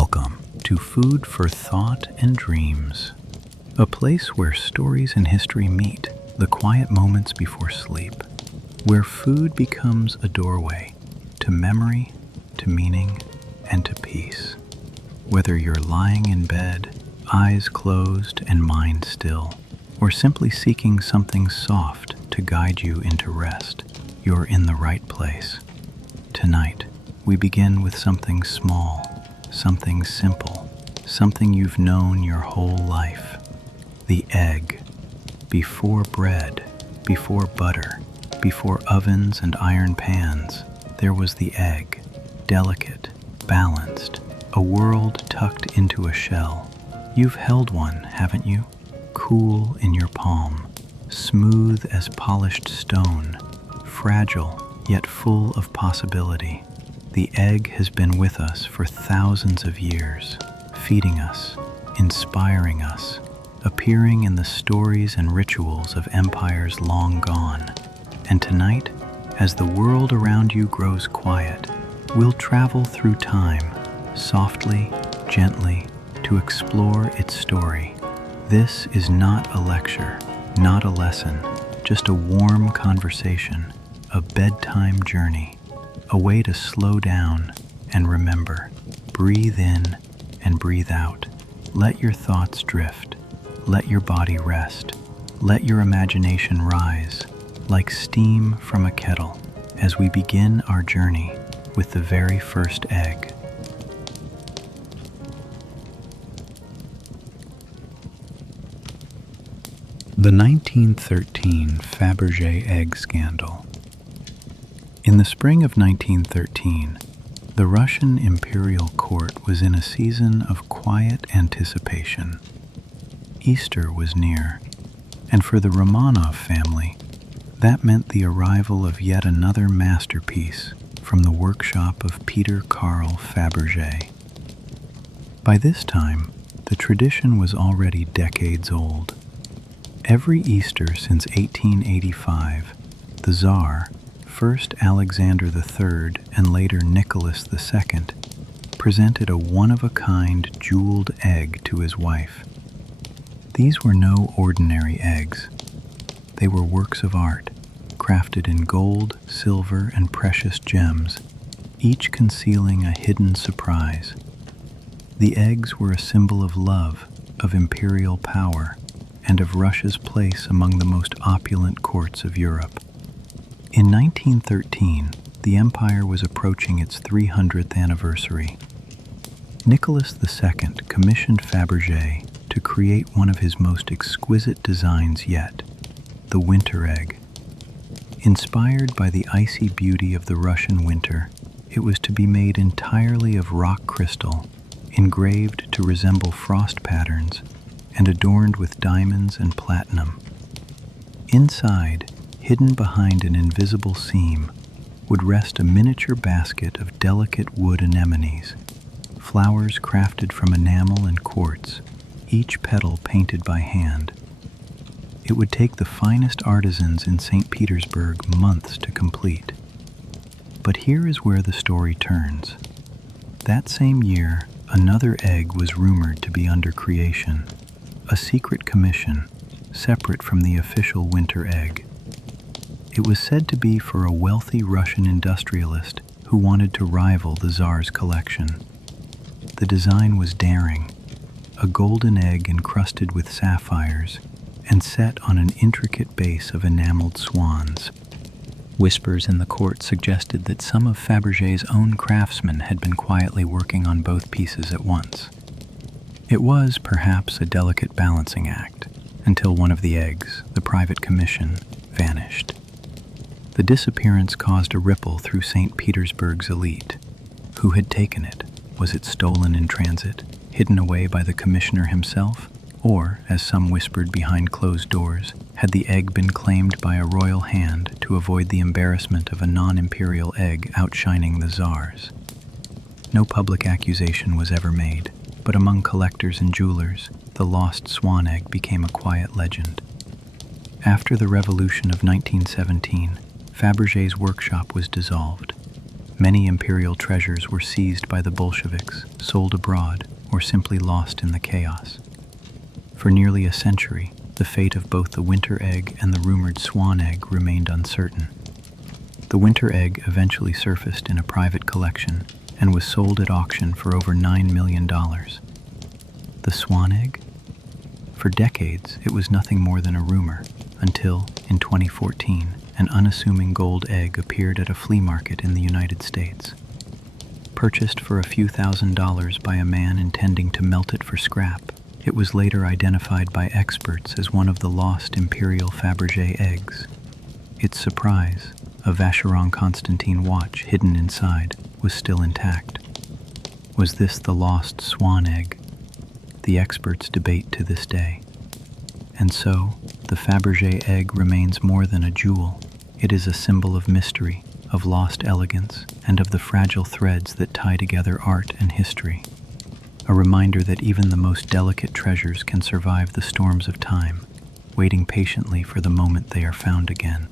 Welcome to Food for Thought and Dreams, a place where stories and history meet, the quiet moments before sleep, where food becomes a doorway to memory, to meaning, and to peace. Whether you're lying in bed, eyes closed and mind still, or simply seeking something soft to guide you into rest, you're in the right place. Tonight, we begin with something small, something simple, something you've known your whole life. The egg. Before bread, before butter, before ovens and iron pans, there was the egg, delicate, balanced, a world tucked into a shell. You've held one, haven't you? Cool in your palm, smooth as polished stone, fragile yet full of possibility. The egg has been with us for thousands of years, feeding us, inspiring us, appearing in the stories and rituals of empires long gone. And tonight, as the world around you grows quiet, we'll travel through time, softly, gently, to explore its story. This is not a lecture, not a lesson, just a warm conversation, a bedtime journey. A way to slow down and remember. Breathe in and breathe out. Let your thoughts drift. Let your body rest. Let your imagination rise, like steam from a kettle, as we begin our journey with the very first egg. The 1913 Fabergé egg scandal. In the spring of 1913, the Russian imperial court was in a season of quiet anticipation. Easter was near, and for the Romanov family, that meant the arrival of yet another masterpiece from the workshop of Peter Carl Fabergé. By this time, the tradition was already decades old. Every Easter since 1885, the Tsar, first Alexander III and later Nicholas II, presented a one-of-a-kind jeweled egg to his wife. These were no ordinary eggs. They were works of art, crafted in gold, silver, and precious gems, each concealing a hidden surprise. The eggs were a symbol of love, of imperial power, and of Russia's place among the most opulent courts of Europe. In 1913, the empire was approaching its 300th anniversary. Nicholas II commissioned Fabergé to create one of his most exquisite designs yet, the winter egg. Inspired by the icy beauty of the Russian winter, it was to be made entirely of rock crystal, engraved to resemble frost patterns, and adorned with diamonds and platinum. Inside, hidden behind an invisible seam, would rest a miniature basket of delicate wood anemones, flowers crafted from enamel and quartz, each petal painted by hand. It would take the finest artisans in St. Petersburg months to complete. But here is where the story turns. That same year, another egg was rumored to be under creation, a secret commission, separate from the official winter egg. It was said to be for a wealthy Russian industrialist who wanted to rival the Tsar's collection. The design was daring, a golden egg encrusted with sapphires and set on an intricate base of enameled swans. Whispers in the court suggested that some of Fabergé's own craftsmen had been quietly working on both pieces at once. It was, perhaps, a delicate balancing act, until one of the eggs, the private commission, vanished. The disappearance caused a ripple through St. Petersburg's elite. Who had taken it? Was it stolen in transit, hidden away by the commissioner himself? Or, as some whispered behind closed doors, had the egg been claimed by a royal hand to avoid the embarrassment of a non-imperial egg outshining the Tsar's? No public accusation was ever made, but among collectors and jewelers, the lost swan egg became a quiet legend. After the revolution of 1917, Fabergé's workshop was dissolved. Many imperial treasures were seized by the Bolsheviks, sold abroad, or simply lost in the chaos. For nearly a century, the fate of both the winter egg and the rumored swan egg remained uncertain. The winter egg eventually surfaced in a private collection and was sold at auction for over $9 million. The swan egg? For decades, it was nothing more than a rumor, until, in 2014, an unassuming gold egg appeared at a flea market in the United States. Purchased for a few $1,000s by a man intending to melt it for scrap, it was later identified by experts as one of the lost imperial Fabergé eggs. Its surprise, a Vacheron Constantin watch hidden inside, was still intact. Was this the lost swan egg? The experts debate to this day. And so, the Fabergé egg remains more than a jewel. It is a symbol of mystery, of lost elegance, and of the fragile threads that tie together art and history. A reminder that even the most delicate treasures can survive the storms of time, waiting patiently for the moment they are found again.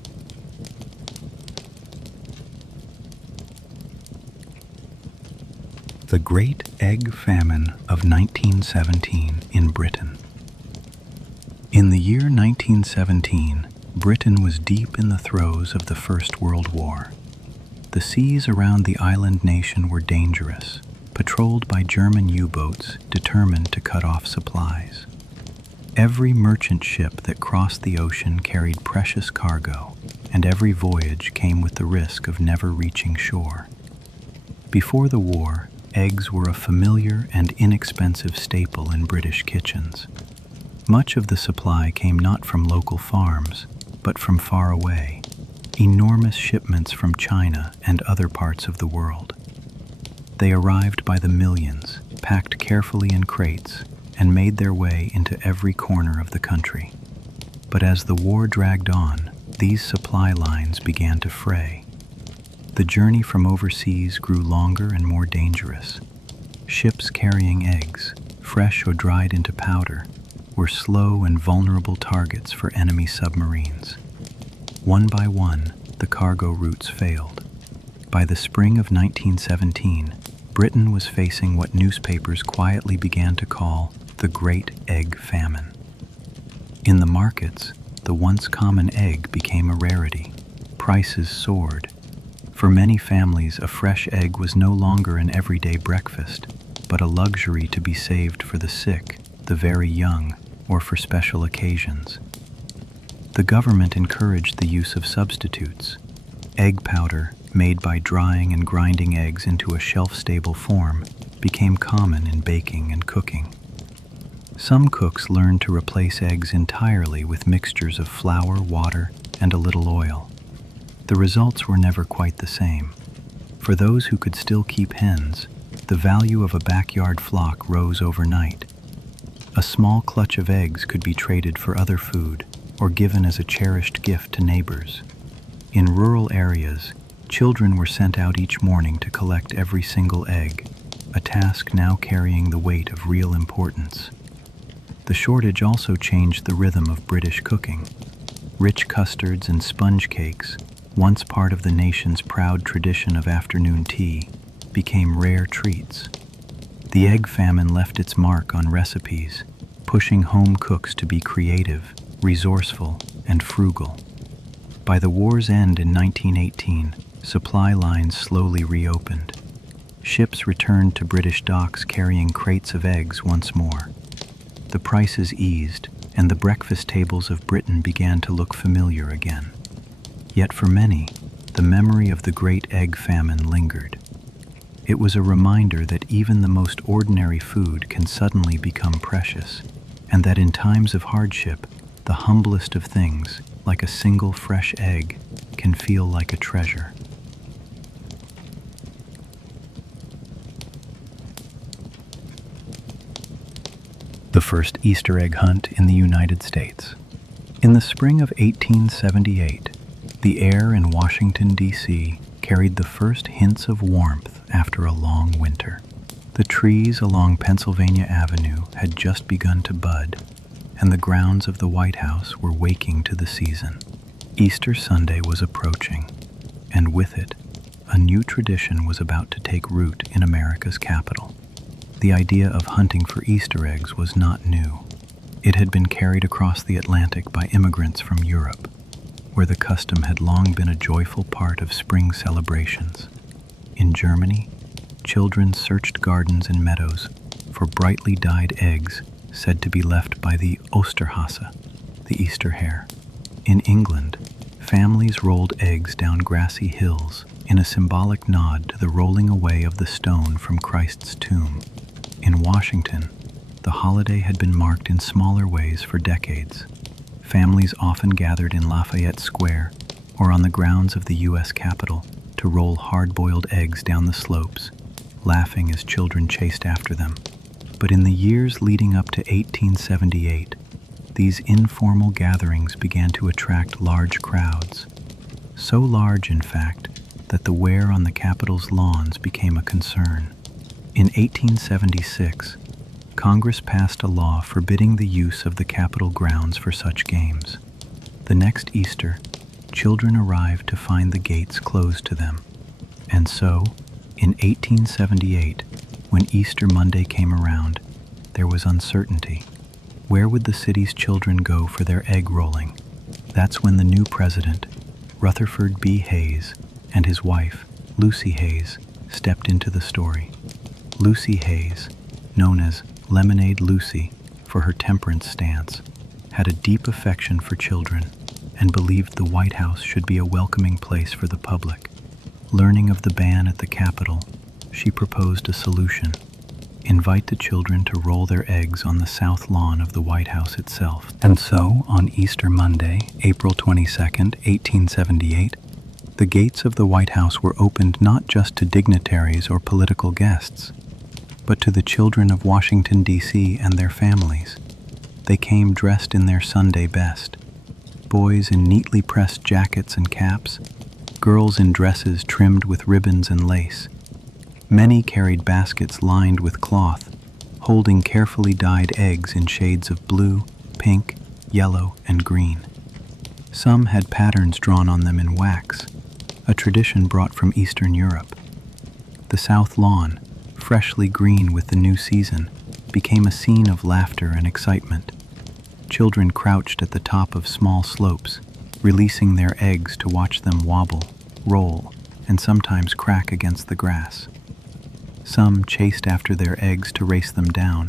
The Great Egg Famine of 1917 in Britain. In the year 1917, Britain was deep in the throes of the First World War. The seas around the island nation were dangerous, patrolled by German U-boats determined to cut off supplies. Every merchant ship that crossed the ocean carried precious cargo, and every voyage came with the risk of never reaching shore. Before the war, eggs were a familiar and inexpensive staple in British kitchens. Much of the supply came not from local farms, but from far away, enormous shipments from China and other parts of the world. They arrived by the millions, packed carefully in crates, and made their way into every corner of the country. But as the war dragged on, these supply lines began to fray. The journey from overseas grew longer and more dangerous. Ships carrying eggs, fresh or dried into powder, were slow and vulnerable targets for enemy submarines. One by one, the cargo routes failed. By the spring of 1917, Britain was facing what newspapers quietly began to call the Great Egg Famine. In the markets, the once common egg became a rarity. Prices soared. For many families, a fresh egg was no longer an everyday breakfast, but a luxury to be saved for the sick, the very young, or for special occasions. The government encouraged the use of substitutes. Egg powder, made by drying and grinding eggs into a shelf-stable form, became common in baking and cooking. Some cooks learned to replace eggs entirely with mixtures of flour, water, and a little oil. The results were never quite the same. For those who could still keep hens, the value of a backyard flock rose overnight. A small clutch of eggs could be traded for other food or given as a cherished gift to neighbors. In rural areas, children were sent out each morning to collect every single egg, a task now carrying the weight of real importance. The shortage also changed the rhythm of British cooking. Rich custards and sponge cakes, once part of the nation's proud tradition of afternoon tea, became rare treats. The egg famine left its mark on recipes, pushing home cooks to be creative, resourceful, and frugal. By the war's end in 1918, supply lines slowly reopened. Ships returned to British docks carrying crates of eggs once more. The prices eased, and the breakfast tables of Britain began to look familiar again. Yet for many, the memory of the Great Egg Famine lingered. It was a reminder that even the most ordinary food can suddenly become precious, and that in times of hardship, the humblest of things, like a single fresh egg, can feel like a treasure. The first Easter egg hunt in the United States. In the spring of 1878, the air in Washington, D.C. carried the first hints of warmth after a long winter. The trees along Pennsylvania Avenue had just begun to bud, and the grounds of the White House were waking to the season. Easter Sunday was approaching, and with it, a new tradition was about to take root in America's capital. The idea of hunting for Easter eggs was not new. It had been carried across the Atlantic by immigrants from Europe, where the custom had long been a joyful part of spring celebrations. In Germany, children searched gardens and meadows for brightly dyed eggs said to be left by the Osterhase, the Easter hare. In England, families rolled eggs down grassy hills in a symbolic nod to the rolling away of the stone from Christ's tomb. In Washington, the holiday had been marked in smaller ways for decades. Families often gathered in Lafayette Square or on the grounds of the U.S. Capitol to roll hard-boiled eggs down the slopes, laughing as children chased after them. But in the years leading up to 1878, these informal gatherings began to attract large crowds. So large, in fact, that the wear on the Capitol's lawns became a concern. In 1876, Congress passed a law forbidding the use of the Capitol grounds for such games. The next Easter, children arrived to find the gates closed to them. And so, in 1878, when Easter Monday came around, there was uncertainty. Where would the city's children go for their egg rolling? That's when the new president, Rutherford B. Hayes, and his wife, Lucy Hayes, stepped into the story. Lucy Hayes, known as Lemonade Lucy for her temperance stance, had a deep affection for children and believed the White House should be a welcoming place for the public. Learning of the ban at the Capitol, she proposed a solution: invite the children to roll their eggs on the south lawn of the White House itself. And so, on Easter Monday, April 22nd, 1878, the gates of the White House were opened not just to dignitaries or political guests, but to the children of Washington, D.C. and their families. They came dressed in their Sunday best, boys in neatly pressed jackets and caps, girls in dresses trimmed with ribbons and lace. Many carried baskets lined with cloth, holding carefully dyed eggs in shades of blue, pink, yellow, and green. Some had patterns drawn on them in wax, a tradition brought from Eastern Europe. The south lawn, freshly green with the new season, became a scene of laughter and excitement. Children crouched at the top of small slopes, releasing their eggs to watch them wobble, roll, and sometimes crack against the grass. Some chased after their eggs to race them down,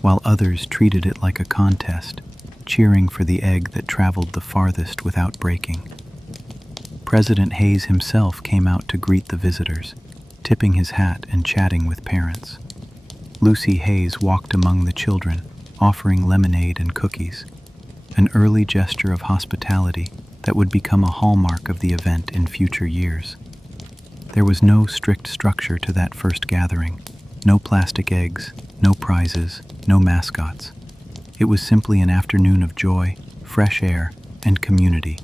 while others treated it like a contest, cheering for the egg that traveled the farthest without breaking. President Hayes himself came out to greet the visitors, tipping his hat and chatting with parents. Lucy Hayes walked among the children, offering lemonade and cookies, an early gesture of hospitality that would become a hallmark of the event in future years. There was no strict structure to that first gathering, no plastic eggs, no prizes, no mascots. It was simply an afternoon of joy, fresh air, and community,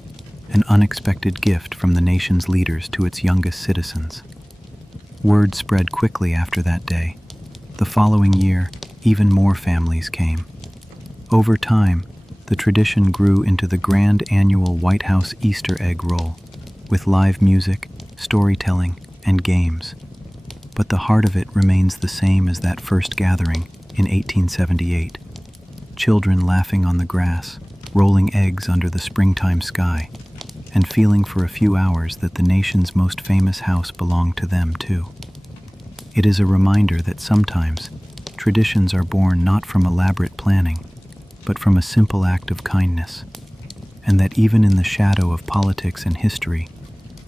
an unexpected gift from the nation's leaders to its youngest citizens. Word spread quickly after that day. The following year, even more families came. Over time, the tradition grew into the grand annual White House Easter egg roll, with live music, storytelling, and games. But the heart of it remains the same as that first gathering in 1878. Children laughing on the grass, rolling eggs under the springtime sky, and feeling for a few hours that the nation's most famous house belonged to them too. It is a reminder that sometimes traditions are born not from elaborate planning, but from a simple act of kindness, and that even in the shadow of politics and history,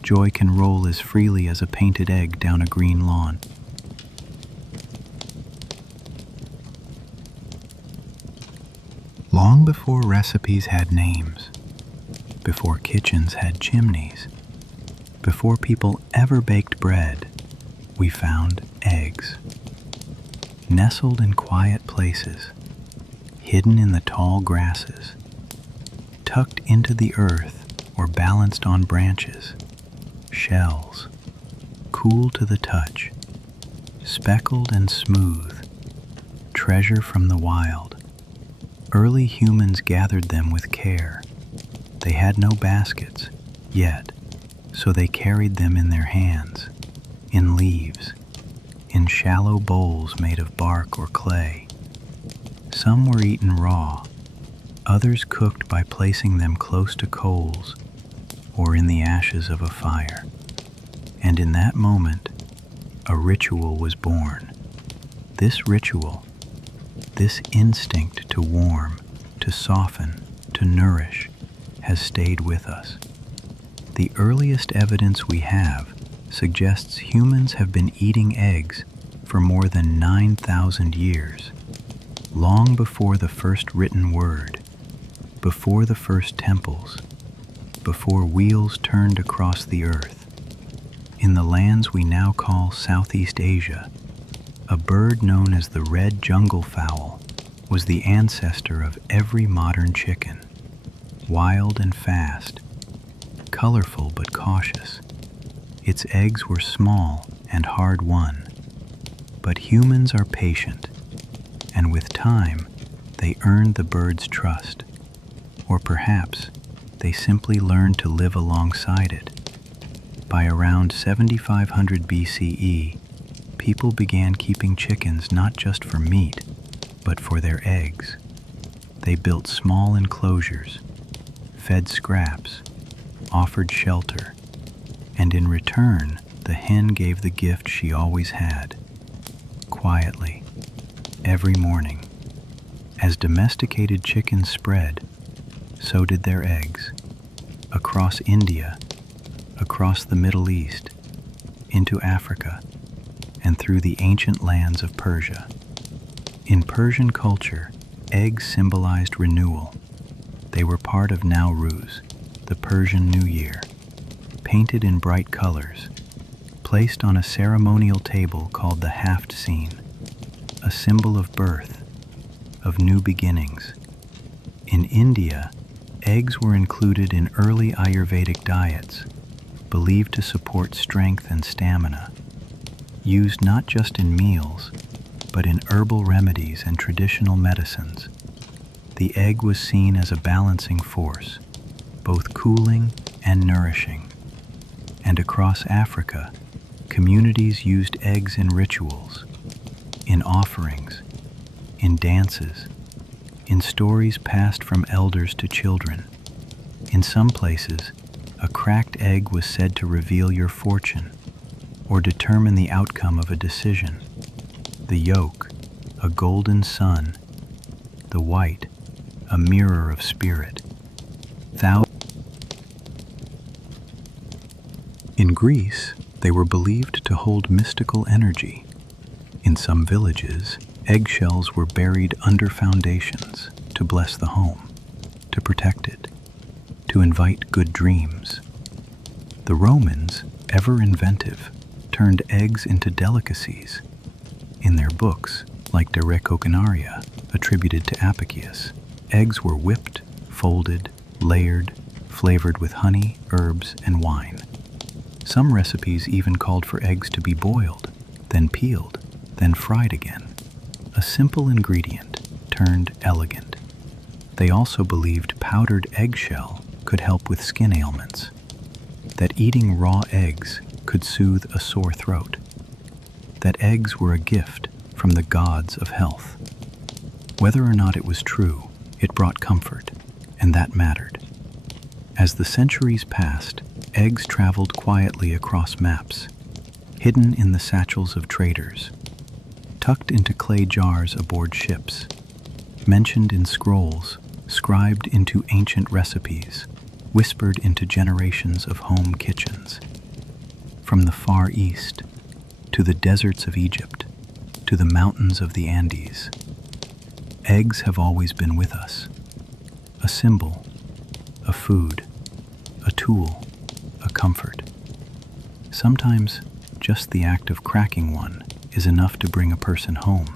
joy can roll as freely as a painted egg down a green lawn. Long before recipes had names, before kitchens had chimneys, before people ever baked bread, we found eggs. Nestled in quiet places, hidden in the tall grasses, tucked into the earth or balanced on branches, shells, cool to the touch, speckled and smooth, treasure from the wild. Early humans gathered them with care. They had no baskets yet, so they carried them in their hands, in leaves, in shallow bowls made of bark or clay. Some were eaten raw, others cooked by placing them close to coals or in the ashes of a fire. And in that moment, a ritual was born. This ritual, this instinct to warm, to soften, to nourish, has stayed with us. The earliest evidence we have suggests humans have been eating eggs for more than 9,000 years, long before the first written word, before the first temples, before wheels turned across the earth. In the lands we now call Southeast Asia, a bird known as the red jungle fowl was the ancestor of every modern chicken. Wild and fast, colorful but cautious. Its eggs were small and hard-won. But humans are patient, and with time, they earned the bird's trust. Or perhaps they simply learned to live alongside it. By around 7500 BCE, people began keeping chickens not just for meat, but for their eggs. They built small enclosures, fed scraps, offered shelter, and in return, the hen gave the gift she always had, quietly, every morning. As domesticated chickens spread, so did their eggs, across India, across the Middle East, into Africa, and through the ancient lands of Persia. In Persian culture, eggs symbolized renewal. They were part of Nowruz, the Persian New Year, painted in bright colors, placed on a ceremonial table called the haft scene, a symbol of birth, of new beginnings. In India, eggs were included in early Ayurvedic diets, believed to support strength and stamina, used not just in meals, but in herbal remedies and traditional medicines. The egg was seen as a balancing force, both cooling and nourishing. And across Africa, communities used eggs in rituals, in offerings, in dances, in stories passed from elders to children. In some places, a cracked egg was said to reveal your fortune or determine the outcome of a decision. The yolk, a golden sun; the white, a mirror of spirit. In Greece, they were believed to hold mystical energy. In some villages, eggshells were buried under foundations to bless the home, to protect it, to invite good dreams. The Romans, ever inventive, turned eggs into delicacies. In their books, like De Re Coquinaria, attributed to Apicius, eggs were whipped, folded, layered, flavored with honey, herbs, and wine. Some recipes even called for eggs to be boiled, then peeled, then fried again. A simple ingredient turned elegant. They also believed powdered eggshell could help with skin ailments, that eating raw eggs could soothe a sore throat, that eggs were a gift from the gods of health. Whether or not it was true, it brought comfort, and that mattered. As the centuries passed, eggs traveled quietly across maps, hidden in the satchels of traders, tucked into clay jars aboard ships, mentioned in scrolls, scribed into ancient recipes, whispered into generations of home kitchens. From the Far East, to the deserts of Egypt, to the mountains of the Andes, eggs have always been with us. A symbol, a food, a tool, a comfort. Sometimes just the act of cracking one is enough to bring a person home.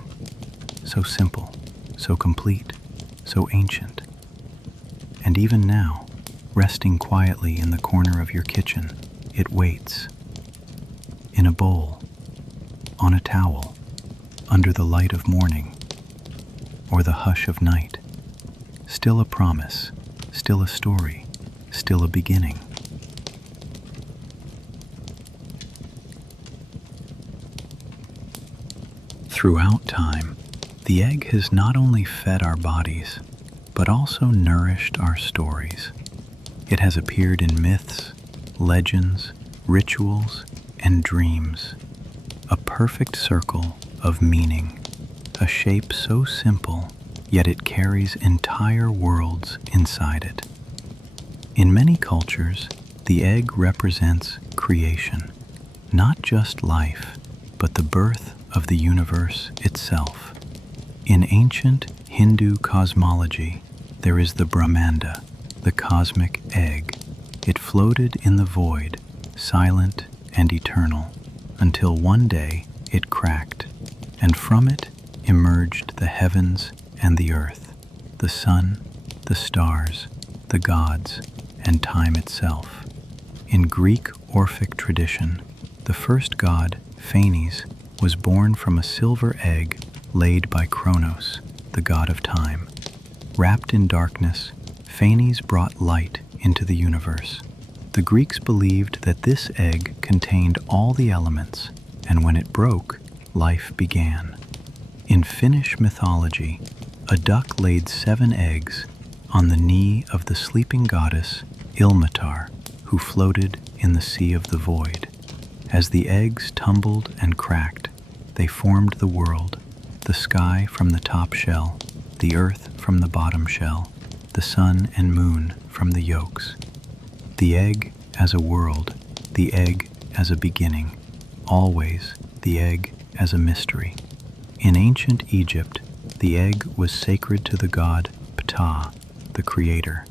So simple, so complete, so ancient. And even now, resting quietly in the corner of your kitchen, it waits. In a bowl, on a towel, under the light of morning, or the hush of night. Still a promise, still a story, still a beginning. Throughout time, the egg has not only fed our bodies, but also nourished our stories. It has appeared in myths, legends, rituals, and dreams, a perfect circle of meaning, a shape so simple, yet it carries entire worlds inside it. In many cultures, the egg represents creation, not just life, but the birth of the universe itself. In ancient Hindu cosmology, there is the Brahmanda, the cosmic egg. It floated in the void, silent and eternal, until one day it cracked, and from it emerged the heavens and the earth, the sun, the stars, the gods, and time itself. In Greek Orphic tradition, the first god, Phanes, was born from a silver egg laid by Kronos, the god of time. Wrapped in darkness, Phanes brought light into the universe. The Greeks believed that this egg contained all the elements, and when it broke, life began. In Finnish mythology, a duck laid 7 eggs on the knee of the sleeping goddess Ilmatar, who floated in the sea of the void. As the eggs tumbled and cracked, they formed the world, the sky from the top shell, the earth from the bottom shell, the sun and moon from the yolks. The egg as a world, the egg as a beginning, always the egg as a mystery. In ancient Egypt, the egg was sacred to the god Ptah, the creator,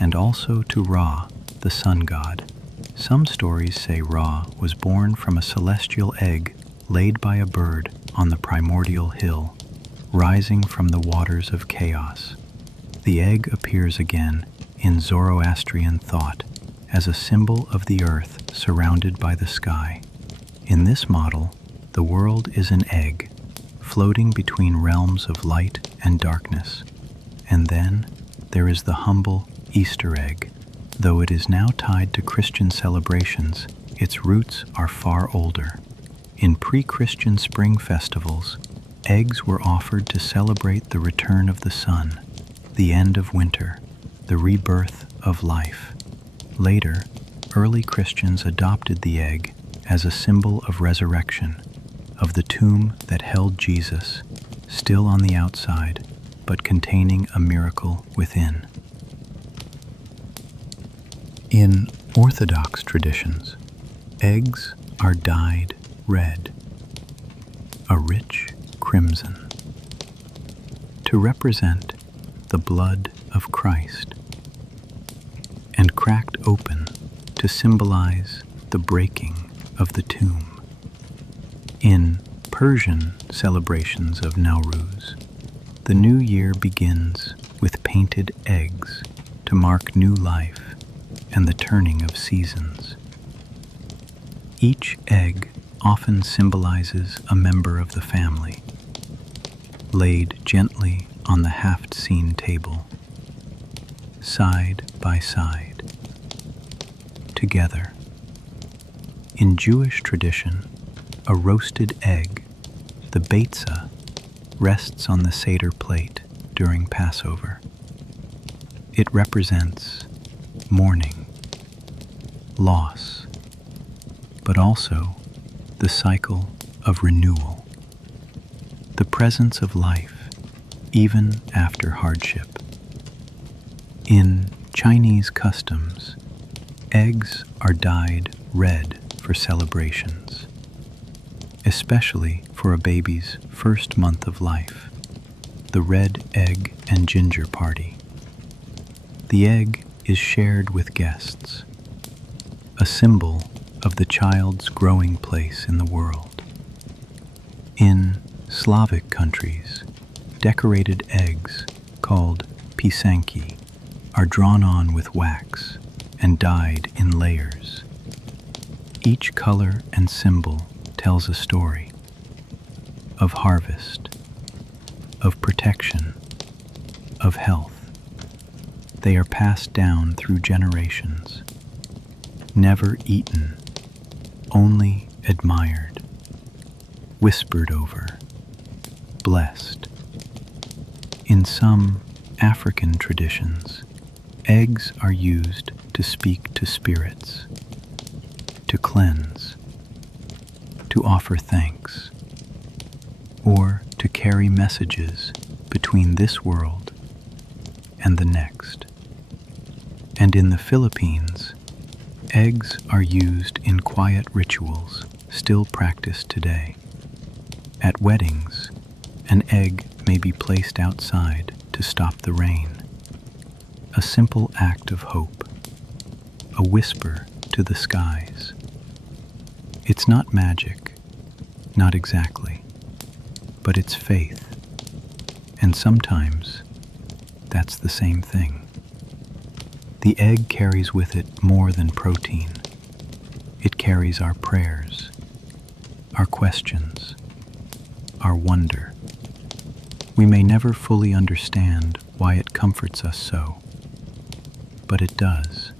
and also to Ra, the sun god. Some stories say Ra was born from a celestial egg laid by a bird on the primordial hill, rising from the waters of chaos. The egg appears again in Zoroastrian thought as a symbol of the earth surrounded by the sky. In this model, the world is an egg, floating between realms of light and darkness. And then there is the humble Easter egg. Though it is now tied to Christian celebrations, its roots are far older. In pre-Christian spring festivals, eggs were offered to celebrate the return of the sun, the end of winter, the rebirth of life. Later, early Christians adopted the egg as a symbol of resurrection, of the tomb that held Jesus, still on the outside, but containing a miracle within. In Orthodox traditions, eggs are dyed red, a rich crimson, to represent the blood of Christ, and cracked open to symbolize the breaking of the tomb. In Persian celebrations of Nowruz, the new year begins with painted eggs to mark new life and the turning of seasons. Each egg often symbolizes a member of the family, laid gently on the haft-seen table, side by side, together. In Jewish tradition, a roasted egg, the beitza, rests on the Seder plate during Passover. It represents mourning, loss, but also the cycle of renewal, the presence of life even after hardship. In Chinese customs, eggs are dyed red for celebrations, especially for a baby's first month of life, the red egg and ginger party. The egg is shared with guests, a symbol of the child's growing place in the world. In Slavic countries, decorated eggs, called pisanki, are drawn on with wax and dyed in layers. Each color and symbol tells a story of harvest, of protection, of health. They are passed down through generations, never eaten, only admired, whispered over, blessed. In some African traditions, eggs are used to speak to spirits, to cleanse, to offer thanks, or to carry messages between this world and the next. And in the Philippines, eggs are used in quiet rituals still practiced today. At weddings, an egg may be placed outside to stop the rain. A simple act of hope, a whisper to the skies. It's not magic, not exactly, but it's faith. And sometimes that's the same thing. The egg carries with it more than protein. It carries our prayers, our questions, our wonder. We may never fully understand why it comforts us so, but it does.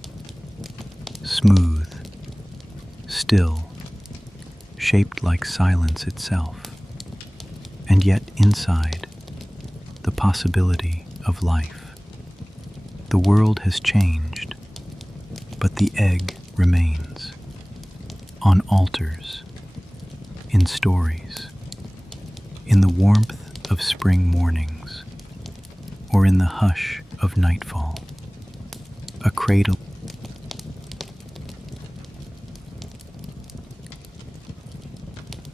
Smooth, still, shaped like silence itself, and yet inside, the possibility of life. The world has changed, but the egg remains. On altars, in stories, in the warmth of spring mornings, or in the hush of nightfall, a cradle.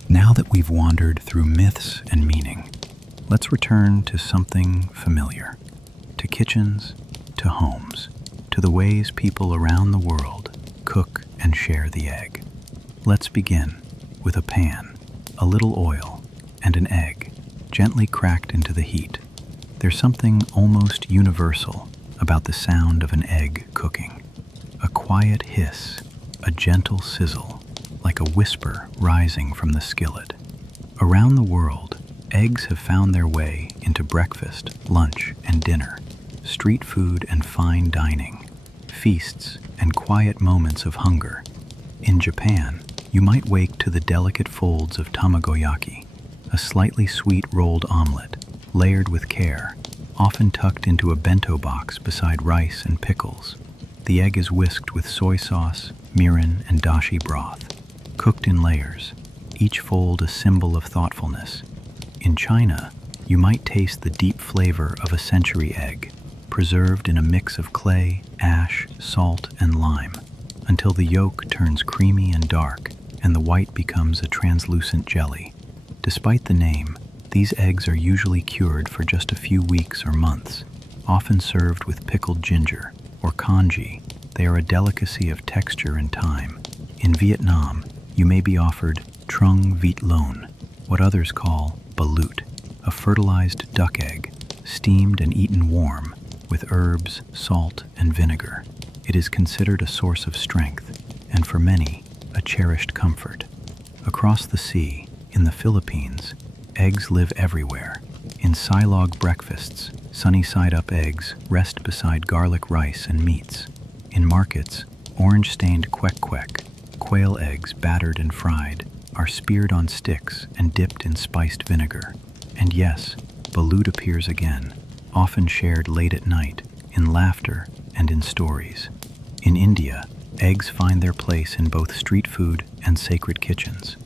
Now that we've wandered through myths and meaning, let's return to something familiar, to kitchens, to homes, to the ways people around the world cook and share the egg. Let's begin with a pan, a little oil, and an egg, gently cracked into the heat. There's something almost universal about the sound of an egg cooking. A quiet hiss, a gentle sizzle, like a whisper rising from the skillet. Around the world, eggs have found their way into breakfast, lunch, and dinner, street food and fine dining, feasts and quiet moments of hunger. In Japan, you might wake to the delicate folds of tamagoyaki, a slightly sweet rolled omelet, layered with care, often tucked into a bento box beside rice and pickles. The egg is whisked with soy sauce, mirin, and dashi broth, cooked in layers, each fold a symbol of thoughtfulness. In China, you might taste the deep flavor of a century egg, preserved in a mix of clay, ash, salt, and lime, until the yolk turns creamy and dark and the white becomes a translucent jelly. Despite the name, these eggs are usually cured for just a few weeks or months, often served with pickled ginger or congee. They are a delicacy of texture and time. In Vietnam, you may be offered trung vịt lon, what others call balut, a fertilized duck egg, steamed and eaten warm, with herbs, salt, and vinegar. It is considered a source of strength, and for many, a cherished comfort. Across the sea, in the Philippines, eggs live everywhere. In silog breakfasts, sunny-side-up eggs rest beside garlic rice and meats. In markets, orange-stained kwek-kwek, quail eggs battered and fried, are speared on sticks and dipped in spiced vinegar. And yes, balut appears again, often shared late at night, in laughter and in stories. In India, eggs find their place in both street food and sacred kitchens.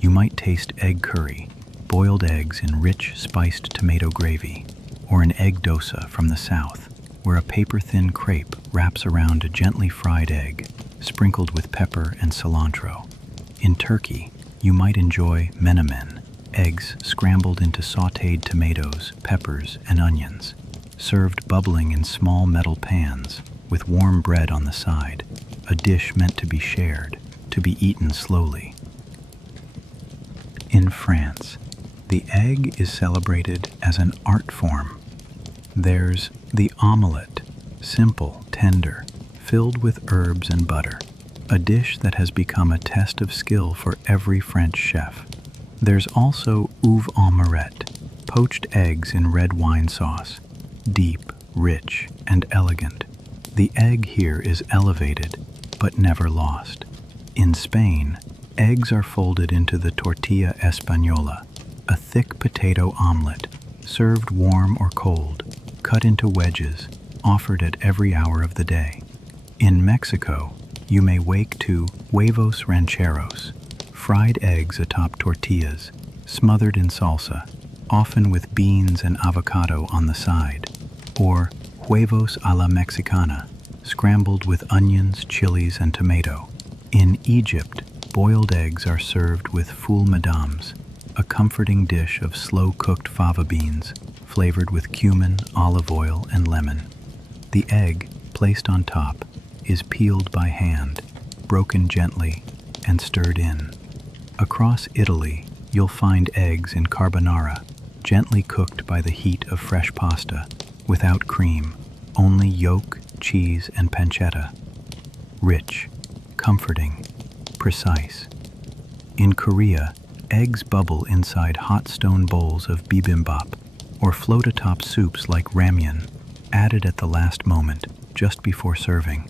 You might taste egg curry, boiled eggs in rich, spiced tomato gravy, or an egg dosa from the south, where a paper-thin crepe wraps around a gently fried egg, sprinkled with pepper and cilantro. In Turkey, you might enjoy menemen, eggs scrambled into sautéed tomatoes, peppers, and onions, served bubbling in small metal pans, with warm bread on the side, a dish meant to be shared, to be eaten slowly. In France, the egg is celebrated as an art form. There's the omelette, simple, tender, filled with herbs and butter, a dish that has become a test of skill for every French chef. There's also œuf en mirette, poached eggs in red wine sauce, deep, rich, and elegant. The egg here is elevated, but never lost. In Spain, eggs are folded into the tortilla española, a thick potato omelet, served warm or cold, cut into wedges, offered at every hour of the day. In Mexico, you may wake to huevos rancheros, fried eggs atop tortillas, smothered in salsa, often with beans and avocado on the side, or huevos a la mexicana, scrambled with onions, chilies, and tomato. In Egypt, boiled eggs are served with foul madams, a comforting dish of slow-cooked fava beans, flavored with cumin, olive oil, and lemon. The egg, placed on top, is peeled by hand, broken gently, and stirred in. Across Italy, you'll find eggs in carbonara, gently cooked by the heat of fresh pasta, without cream, only yolk, cheese, and pancetta. Rich, comforting, precise. In Korea, eggs bubble inside hot stone bowls of bibimbap, or float atop soups like ramyun, added at the last moment, just before serving.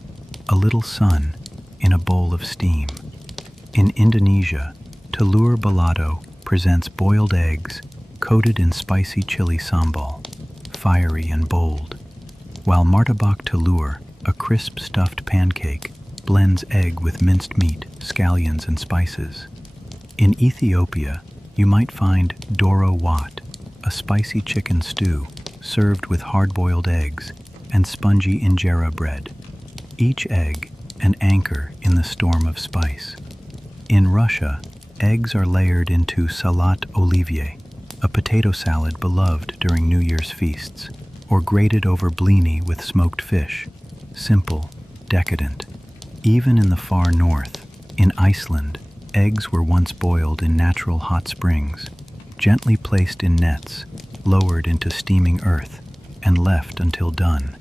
A little sun in a bowl of steam. In Indonesia, telur balado presents boiled eggs coated in spicy chili sambal, fiery and bold, while martabak telur, a crisp stuffed pancake, blends egg with minced meat, scallions, and spices. In Ethiopia, you might find doro wat, a spicy chicken stew served with hard-boiled eggs and spongy injera bread, each egg an anchor in the storm of spice. In Russia, eggs are layered into salat olivier, a potato salad beloved during New Year's feasts, or grated over blini with smoked fish. Simple, decadent. Even in the far north, in Iceland, eggs were once boiled in natural hot springs, gently placed in nets, lowered into steaming earth, and left until done.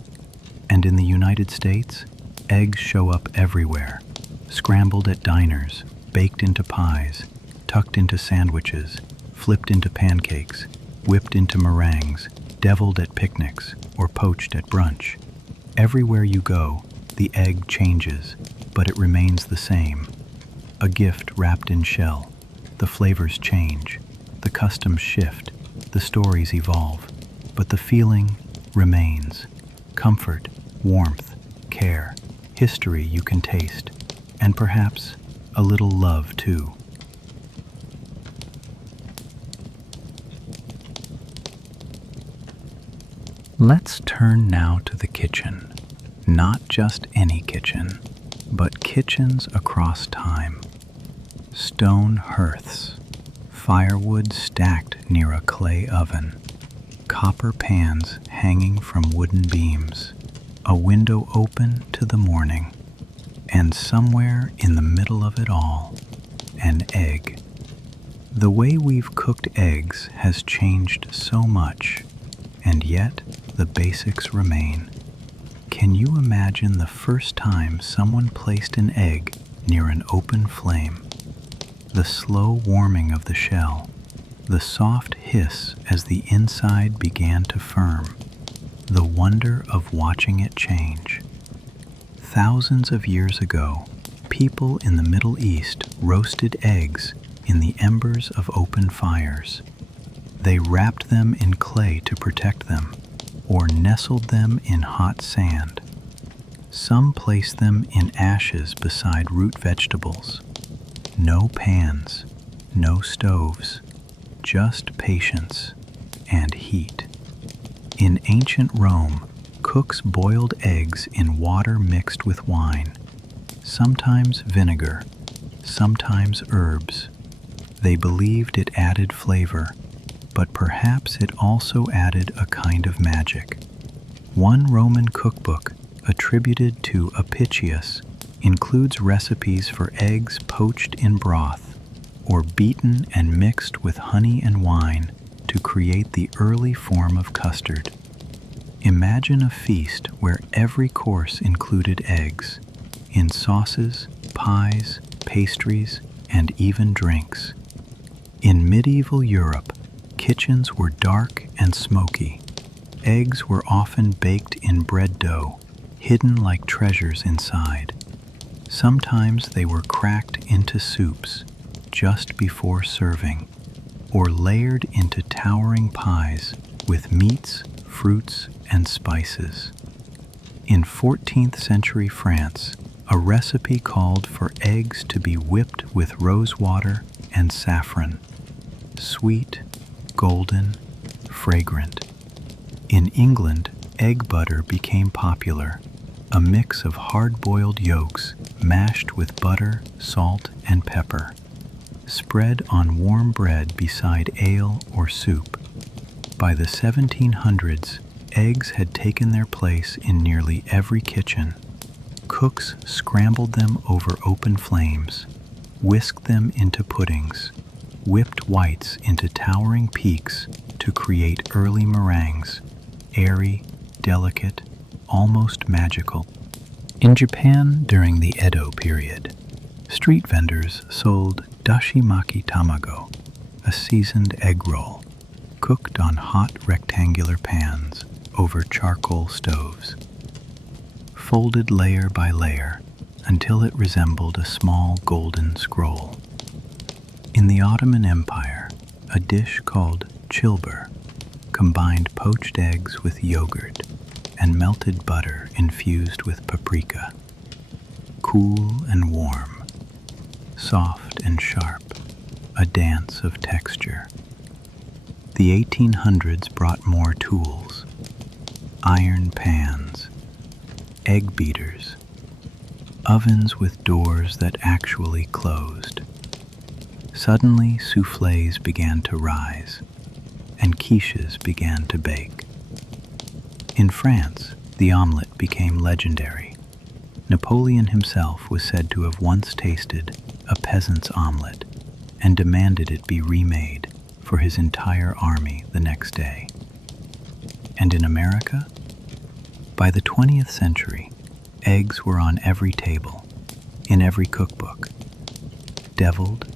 And in the United States, eggs show up everywhere, scrambled at diners, baked into pies, tucked into sandwiches, flipped into pancakes, whipped into meringues, deviled at picnics, or poached at brunch. Everywhere you go, the egg changes, but it remains the same. A gift wrapped in shell. The flavors change, the customs shift, the stories evolve, but the feeling remains. Comfort, warmth, care, history you can taste, and perhaps a little love too. Let's turn now to the kitchen. Not just any kitchen, but kitchens across time. Stone hearths, firewood stacked near a clay oven, copper pans hanging from wooden beams, a window open to the morning, and somewhere in the middle of it all, an egg. The way we've cooked eggs has changed so much, and yet the basics remain. Can you imagine the first time someone placed an egg near an open flame? The slow warming of the shell, the soft hiss as the inside began to firm, the wonder of watching it change. Thousands of years ago, people in the Middle East roasted eggs in the embers of open fires. They wrapped them in clay to protect them, or nestled them in hot sand. Some placed them in ashes beside root vegetables. No pans, no stoves, just patience and heat. In ancient Rome, cooks boiled eggs in water mixed with wine, sometimes vinegar, sometimes herbs. They believed it added flavor, but perhaps it also added a kind of magic. One Roman cookbook, attributed to Apicius, includes recipes for eggs poached in broth, or beaten and mixed with honey and wine to create the early form of custard. Imagine a feast where every course included eggs, in sauces, pies, pastries, and even drinks. In medieval Europe, kitchens were dark and smoky. Eggs were often baked in bread dough, hidden like treasures inside. Sometimes they were cracked into soups just before serving. or layered into towering pies with meats, fruits, and spices. In 14th century France, a recipe called for eggs to be whipped with rose water and saffron. Sweet, golden, fragrant. In England, egg butter became popular, a mix of hard-boiled yolks mashed with butter, salt, and pepper, spread on warm bread beside ale or soup. By the 1700s, eggs had taken their place in nearly every kitchen. Cooks scrambled them over open flames, whisked them into puddings, whipped whites into towering peaks to create early meringues, airy, delicate, almost magical. In Japan during the Edo period, street vendors sold dashimaki tamago, a seasoned egg roll, cooked on hot rectangular pans over charcoal stoves, folded layer by layer until it resembled a small golden scroll. In the Ottoman Empire, a dish called chilbur combined poached eggs with yogurt and melted butter infused with paprika. Cool and warm, soft and sharp, a dance of texture. The 1800s brought more tools: iron pans, egg beaters, ovens with doors that actually closed. Suddenly, soufflés began to rise, and quiches began to bake. In France, the omelette became legendary. Napoleon himself was said to have once tasted a peasant's omelette and demanded it be remade for his entire army the next day. And in America, by the 20th century, eggs were on every table, in every cookbook. Deviled,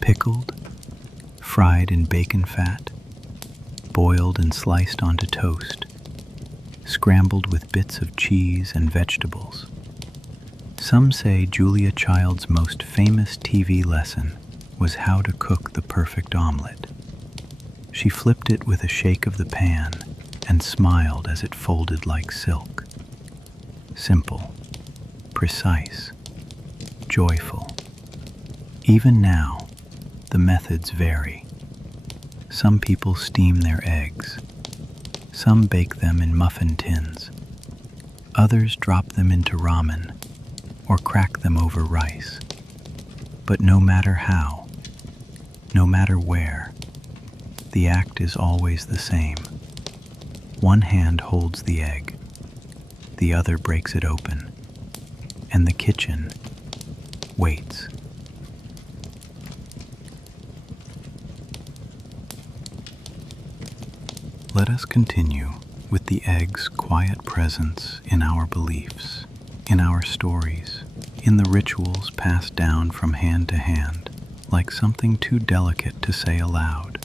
pickled, fried in bacon fat, boiled and sliced onto toast, scrambled with bits of cheese and vegetables. Some say Julia Child's most famous TV lesson was how to cook the perfect omelette. She flipped it with a shake of the pan and smiled as it folded like silk. Simple, precise, joyful. Even now, the methods vary. Some people steam their eggs. Some bake them in muffin tins. Others drop them into ramen or crack them over rice. But no matter how, no matter where, the act is always the same. One hand holds the egg, the other breaks it open, and the kitchen waits. Let us continue with the egg's quiet presence in our beliefs, in our stories, in the rituals passed down from hand to hand, like something too delicate to say aloud.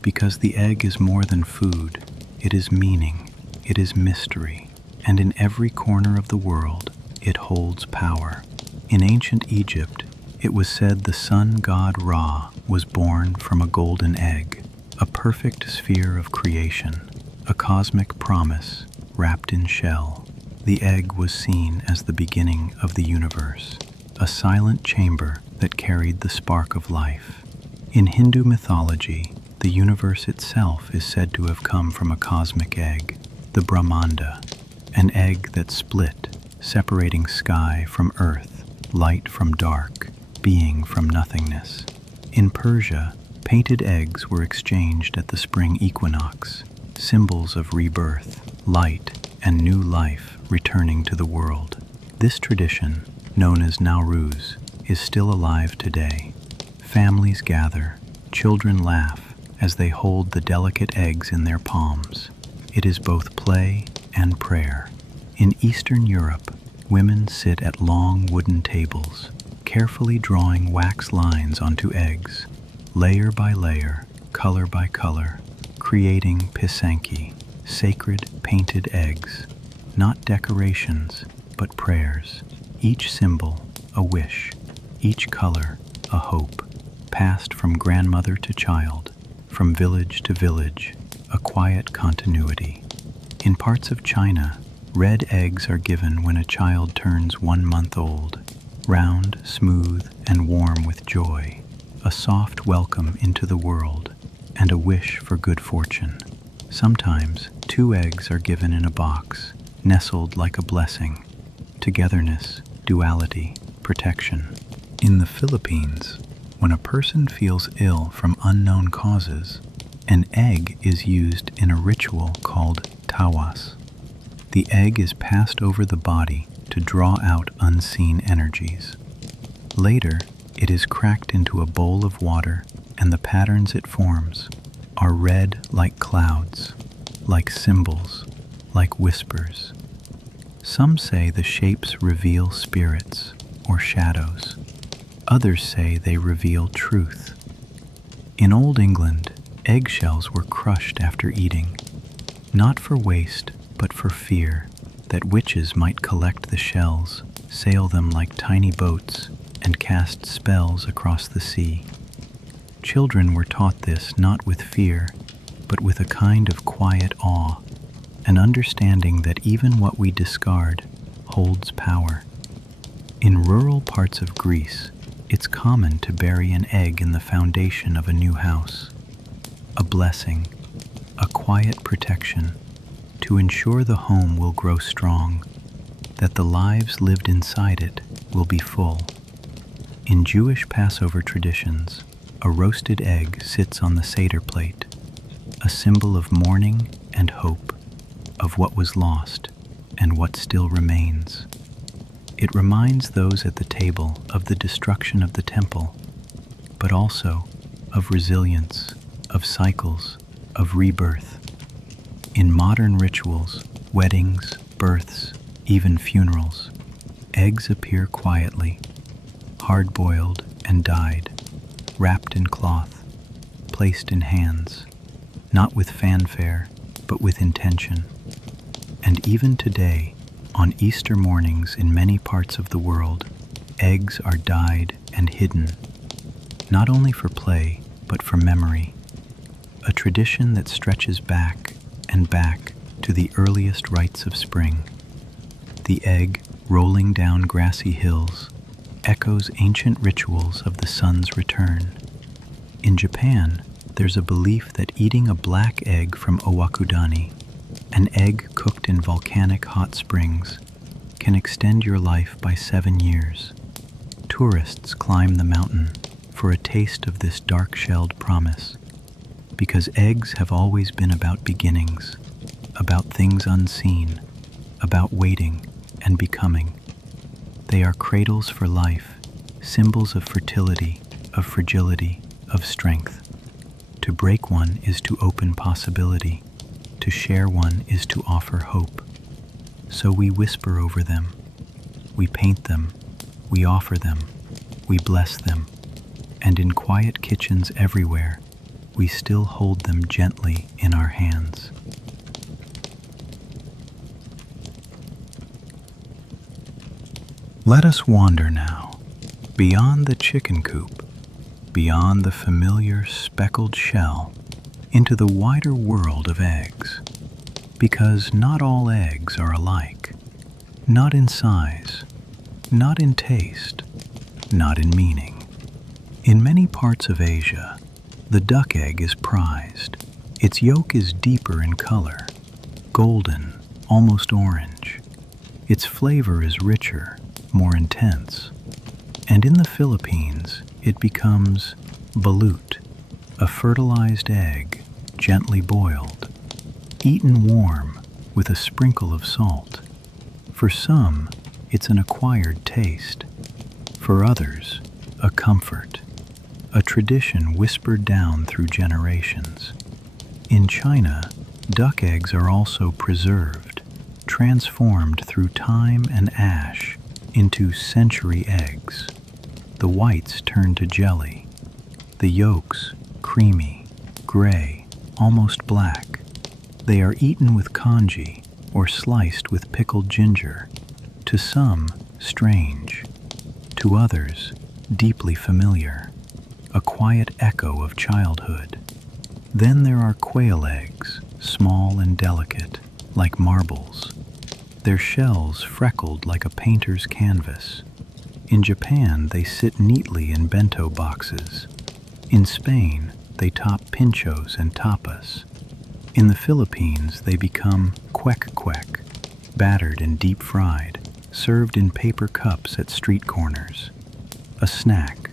Because the egg is more than food, it is meaning, it is mystery, and in every corner of the world, it holds power. In ancient Egypt, it was said the sun god Ra was born from a golden egg, a perfect sphere of creation, a cosmic promise wrapped in shell. The egg was seen as the beginning of the universe, a silent chamber that carried the spark of life. In Hindu mythology, the universe itself is said to have come from a cosmic egg, the Brahmanda, an egg that split, separating sky from earth, light from dark, being from nothingness. In Persia, painted eggs were exchanged at the spring equinox, symbols of rebirth, light, and new life returning to the world. This tradition, known as Nowruz, is still alive today. Families gather, children laugh as they hold the delicate eggs in their palms. It is both play and prayer. In Eastern Europe, women sit at long wooden tables, carefully drawing wax lines onto eggs, layer by layer, color by color, creating pisanki, sacred painted eggs, not decorations, but prayers. Each symbol, a wish, each color, a hope, passed from grandmother to child, from village to village, a quiet continuity. In parts of China, red eggs are given when a child turns 1 month old, round, smooth, and warm with joy, a soft welcome into the world, and a wish for good fortune. Sometimes 2 eggs are given in a box, nestled like a blessing. Togetherness, duality, protection. In the Philippines, when a person feels ill from unknown causes, an egg is used in a ritual called tawas. The egg is passed over the body to draw out unseen energies. Later, it is cracked into a bowl of water, and the patterns it forms are red like clouds, like symbols, like whispers. Some say the shapes reveal spirits or shadows. Others say they reveal truth. In Old England, eggshells were crushed after eating, not for waste, but for fear that witches might collect the shells, sail them like tiny boats, and cast spells across the sea. Children were taught this not with fear, but with a kind of quiet awe, an understanding that even what we discard holds power. In rural parts of Greece, it's common to bury an egg in the foundation of a new house, a blessing, a quiet protection, to ensure the home will grow strong, that the lives lived inside it will be full. In Jewish Passover traditions, a roasted egg sits on the Seder plate, a symbol of mourning and hope, of what was lost and what still remains. It reminds those at the table of the destruction of the temple, but also of resilience, of cycles, of rebirth. In modern rituals, weddings, births, even funerals, eggs appear quietly, hard-boiled and dyed, wrapped in cloth, placed in hands, not with fanfare, but with intention. And even today, on Easter mornings in many parts of the world, eggs are dyed and hidden, not only for play, but for memory, a tradition that stretches back and back to the earliest rites of spring. The egg, rolling down grassy hills, echoes ancient rituals of the sun's return. In Japan, there's a belief that eating a black egg from Owakudani, an egg cooked in volcanic hot springs, can extend your life by 7 years. Tourists climb the mountain for a taste of this dark-shelled promise, because eggs have always been about beginnings, about things unseen, about waiting and becoming. They are cradles for life, symbols of fertility, of fragility, of strength. To break one is to open possibility. To share one is to offer hope. So we whisper over them. We paint them. We offer them. We bless them. And in quiet kitchens everywhere, we still hold them gently in our hands. Let us wander now, beyond the chicken coop, beyond the familiar speckled shell, into the wider world of eggs. Because not all eggs are alike. Not in size, not in taste, not in meaning. In many parts of Asia, the duck egg is prized. Its yolk is deeper in color, golden, almost orange. Its flavor is richer, more intense. And in the Philippines, it becomes balut, a fertilized egg, gently boiled, eaten warm with a sprinkle of salt. For some, it's an acquired taste. For others, a comfort, a tradition whispered down through generations. In China, duck eggs are also preserved, transformed through time and ash into century eggs. The whites turn to jelly, the yolks creamy, gray, almost black. They are eaten with congee or sliced with pickled ginger, to some strange, to others deeply familiar. a quiet echo of childhood. Then there are quail eggs, small and delicate, like marbles, their shells freckled like a painter's canvas. In Japan, they sit neatly in bento boxes. In Spain, they top pinchos and tapas. In the Philippines, they become kwek-kwek, battered and deep-fried, served in paper cups at street corners. A snack,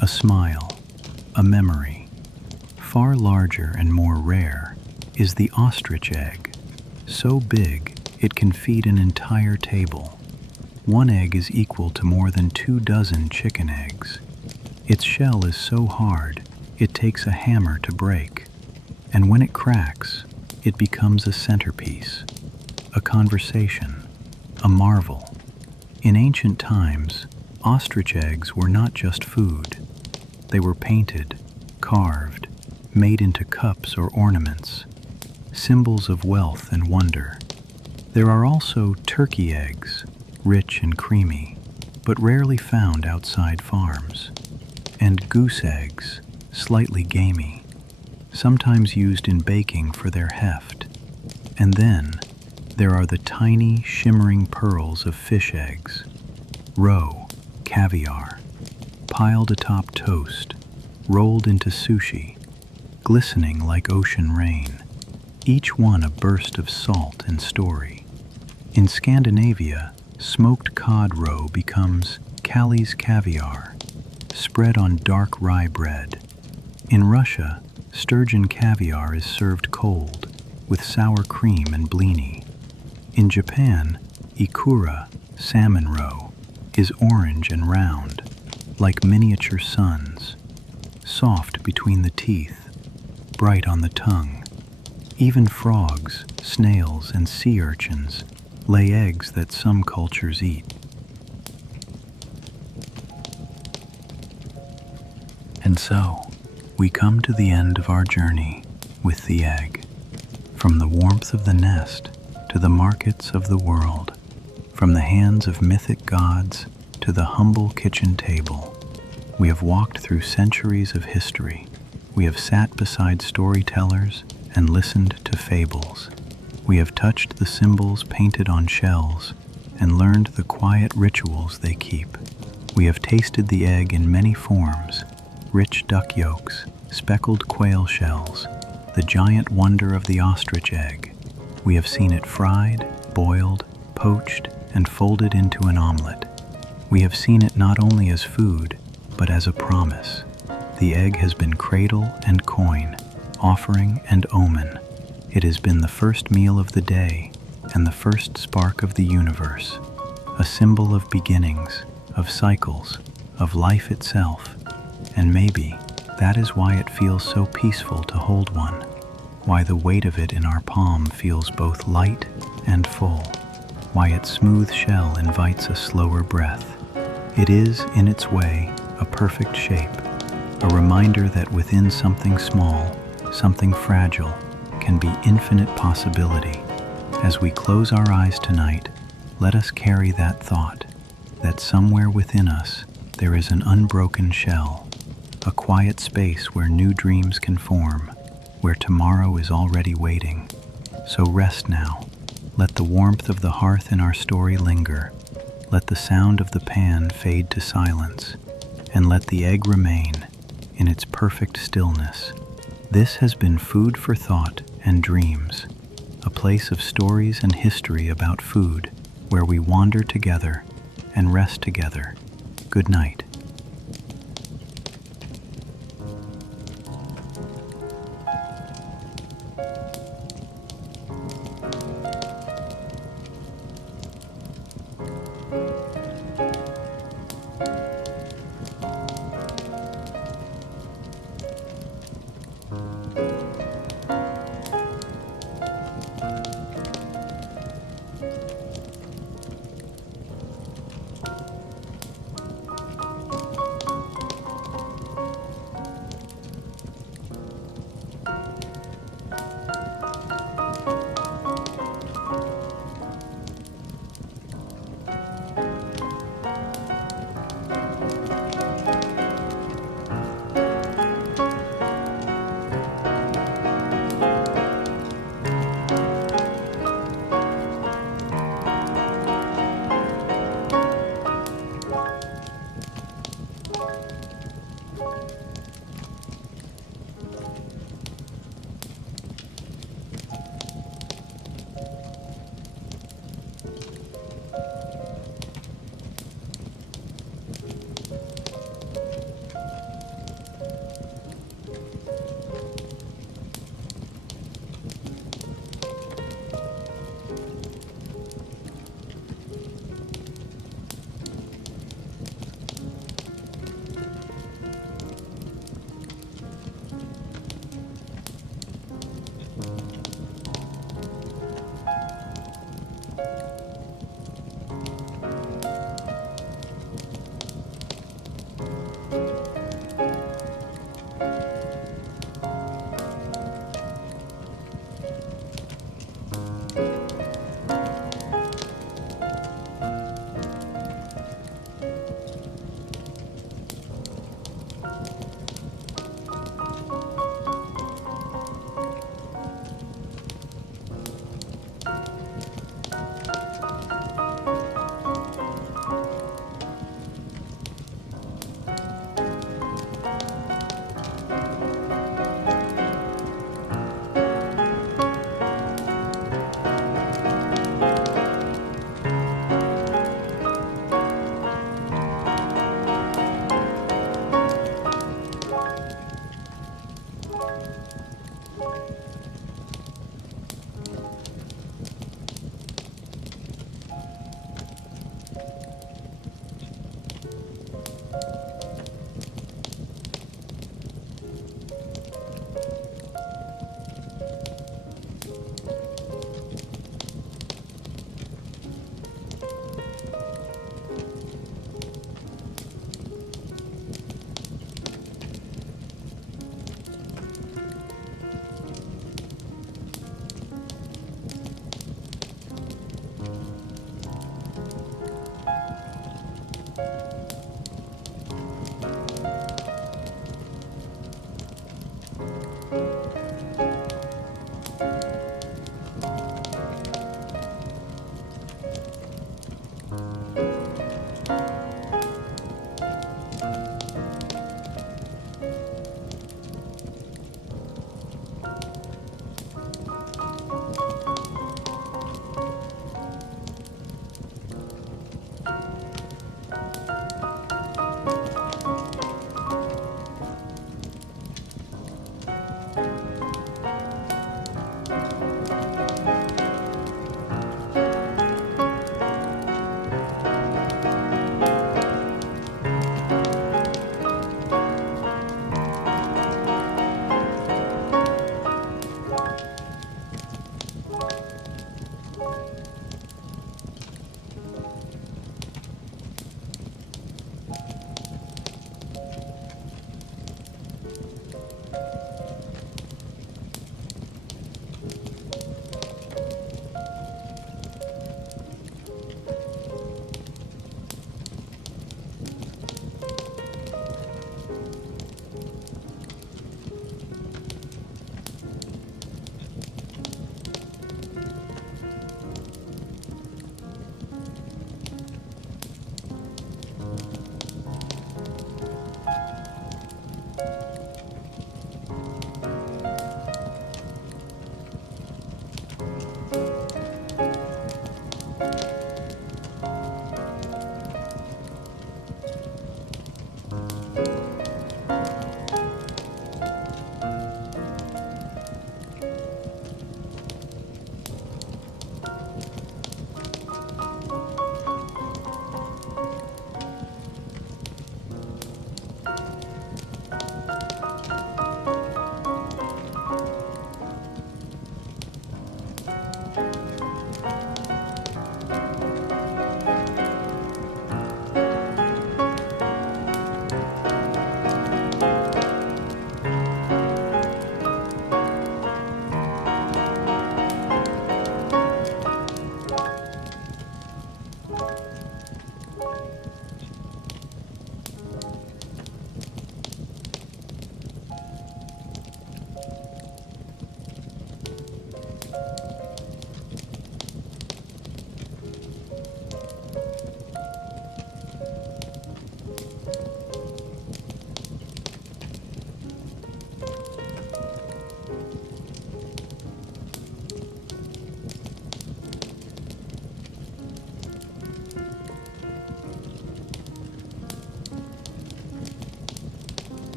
a smile, a memory. Far larger and more rare is the ostrich egg, so big it can feed an entire table. One egg is equal to more than 24 chicken eggs. Its shell is so hard, it takes a hammer to break, and when it cracks, it becomes a centerpiece, a conversation, a marvel. In ancient times, ostrich eggs were not just food. They were painted, carved, made into cups or ornaments, symbols of wealth and wonder. There are also turkey eggs, rich and creamy, but rarely found outside farms, and goose eggs, slightly gamey, sometimes used in baking for their heft. And then there are the tiny, shimmering pearls of fish eggs, roe, caviar, piled atop toast, rolled into sushi, glistening like ocean rain, each one a burst of salt and story. In Scandinavia, smoked cod roe becomes Callie's caviar, spread on dark rye bread. In Russia, sturgeon caviar is served cold, with sour cream and blini. In Japan, ikura, salmon roe, is orange and round, like miniature suns, soft between the teeth, bright on the tongue. Even frogs, snails, and sea urchins lay eggs that some cultures eat. And so, we come to the end of our journey with the egg. From the warmth of the nest to the markets of the world, from the hands of mythic gods to the humble kitchen table, we have walked through centuries of history. We have sat beside storytellers and listened to fables. We have touched the symbols painted on shells and learned the quiet rituals they keep. We have tasted the egg in many forms: rich duck yolks, speckled quail shells, the giant wonder of the ostrich egg. We have seen it fried, boiled, poached, and folded into an omelet. We have seen it not only as food, but as a promise. The egg has been cradle and coin, offering and omen. It has been the first meal of the day and the first spark of the universe, a symbol of beginnings, of cycles, of life itself. And maybe that is why it feels so peaceful to hold one, why the weight of it in our palm feels both light and full, why its smooth shell invites a slower breath. It is, in its way, a perfect shape, a reminder that within something small, something fragile, can be infinite possibility. As we close our eyes tonight, let us carry that thought, that somewhere within us there is an unbroken shell, a quiet space where new dreams can form, where tomorrow is already waiting. So rest now. Let the warmth of the hearth in our story linger. Let the sound of the pan fade to silence, and let the egg remain in its perfect stillness. This has been Food for Thought and Dreams, a place of stories and history about food, where we wander together and rest together. Good night.